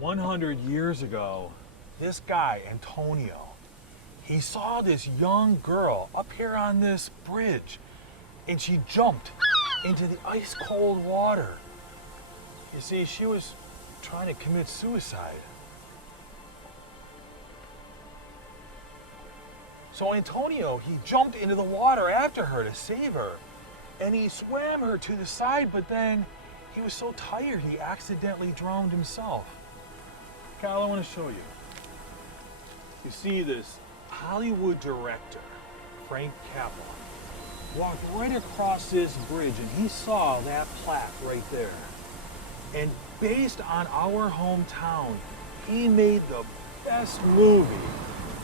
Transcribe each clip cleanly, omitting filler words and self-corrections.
100 years ago, this guy, Antonio, he saw this young girl up here on this bridge, and she jumped into the ice cold water. You see, she was trying to commit suicide. So Antonio, he jumped into the water after her to save her, and he swam her to the side, but then he was so tired he accidentally drowned himself. Kyle, I want to show you. You see this Hollywood director, Frank Capra, walked right across this bridge and he saw that plaque right there. And based on our hometown, he made the best movie,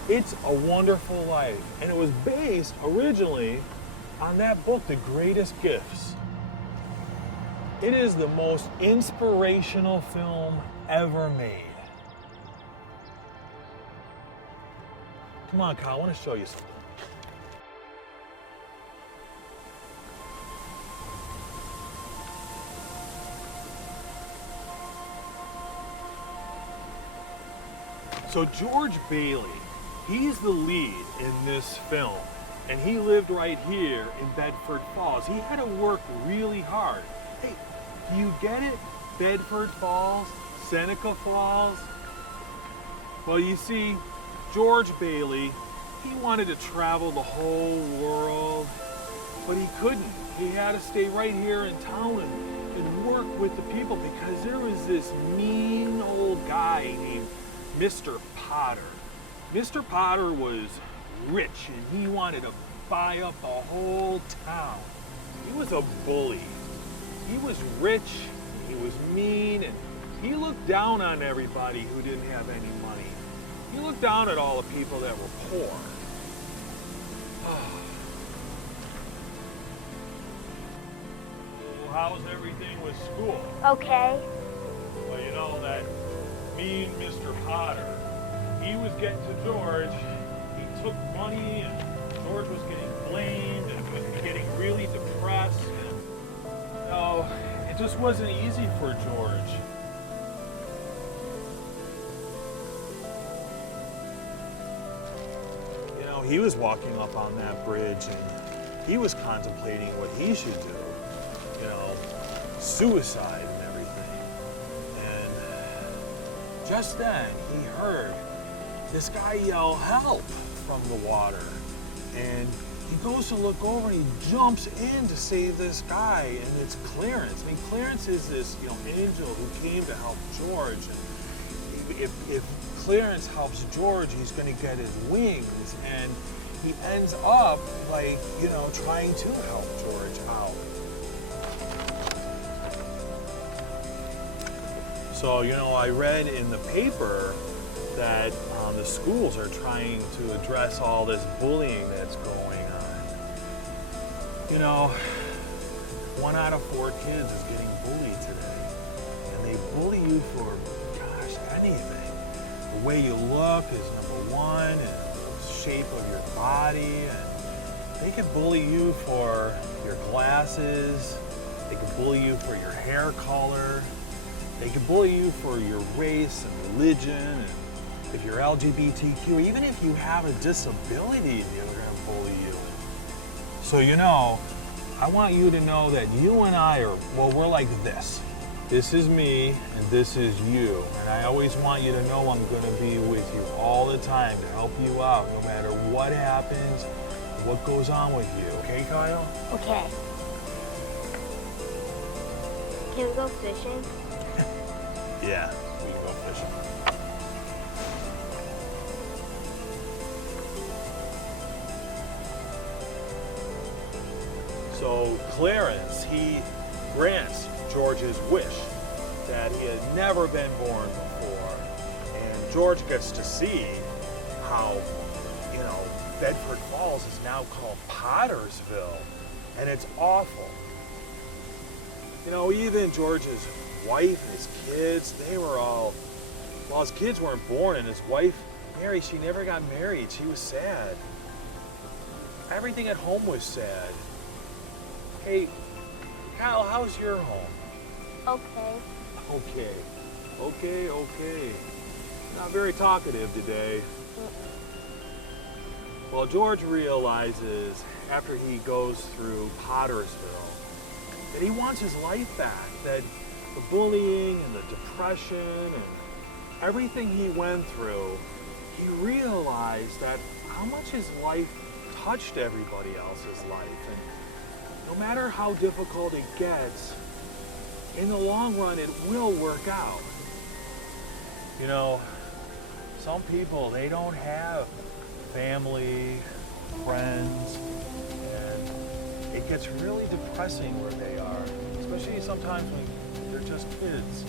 It's a Wonderful Life. And it was based originally on that book, The Greatest Gifts. It is the most inspirational film ever made. Come on, Kyle, I want to show you something. So George Bailey, he's the lead in this film, and he lived right here in Bedford Falls. He had to work really hard. Hey, do you get it? Bedford Falls, Seneca Falls. Well, you see, George Bailey, he wanted to travel the whole world, but he couldn't. He had to stay right here in town and work with the people because there was this mean old guy named Mr. Potter. Mr. Potter was rich and he wanted to buy up the whole town. He was a bully. He was rich, he was mean, and he looked down on everybody who didn't have any money. He looked down at all the people that were poor. Well, how's everything with school? Okay. Well, you know that mean Mr. Potter, he was getting to George. He took money and George was getting blamed and was getting really depressed. And, no, it just wasn't easy for George. You know, he was walking up on that bridge and he was contemplating what he should do. You know, suicide and everything. And just then he heard this guy yell, "Help!" from the water. And he goes to look over and he jumps in to save this guy, and it's Clarence. I mean, Clarence is this, angel who came to help George. And if Clarence helps George, he's going to get his wings, and he ends up like, trying to help George out. So, I read in the paper that the schools are trying to address all this bullying that's going on. 1 out of 4 kids is getting bullied today. And they bully you for, anything. The way you look is number one, and the shape of your body. And they could bully you for your glasses. They could bully you for your hair color. They could bully you for your race and religion, and if you're LGBTQ, even if you have a disability, they're going to bully you. So, I want you to know that you and I we're like this. This is me, and this is you. And I always want you to know I'm going to be with you all the time to help you out, no matter what happens, what goes on with you. Okay, Kyle? Okay. Can we go fishing? Yeah, we can go fishing. So Clarence, he grants George's wish that he had never been born before. And George gets to see how, Bedford Falls is now called Pottersville. And it's awful. Even George's wife and his kids, they were all, well, his kids weren't born, and his wife, Mary, she never got married. She was sad. Everything at home was sad. Hey, Kyle, how's your home? Okay. Okay. Okay. Not very talkative today. Well, George realizes after he goes through Pottersville that he wants his life back, that the bullying and the depression and everything he went through, he realized that how much his life touched everybody else's life. And no matter how difficult it gets, in the long run, it will work out. You know, some people, they don't have family, friends, and it gets really depressing where they are, especially sometimes when they're just kids.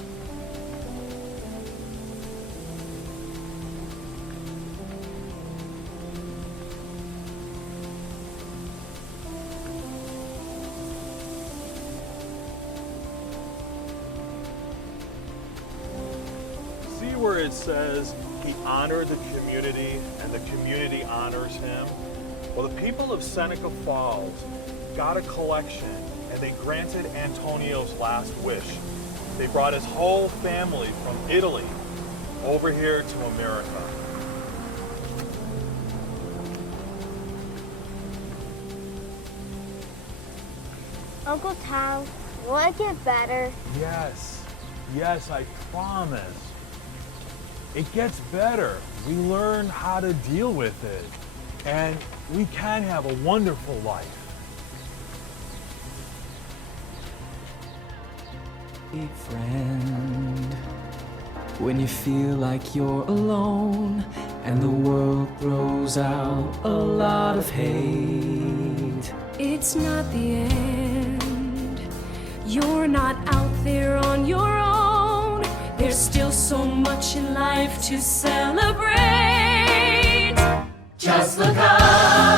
See where it says he honored the community and the community honors him? Well, the people of Seneca Falls got a collection and they granted Antonio's last wish. They brought his whole family from Italy over here to America. Uncle Tom, will it get better? Yes, I promise. It gets better. We learn how to deal with it. And we can have a wonderful life. A friend, when you feel like you're alone and the world throws out a lot of hate. It's not the end. You're not out there on your own. There's still so much in life to celebrate. Just look up.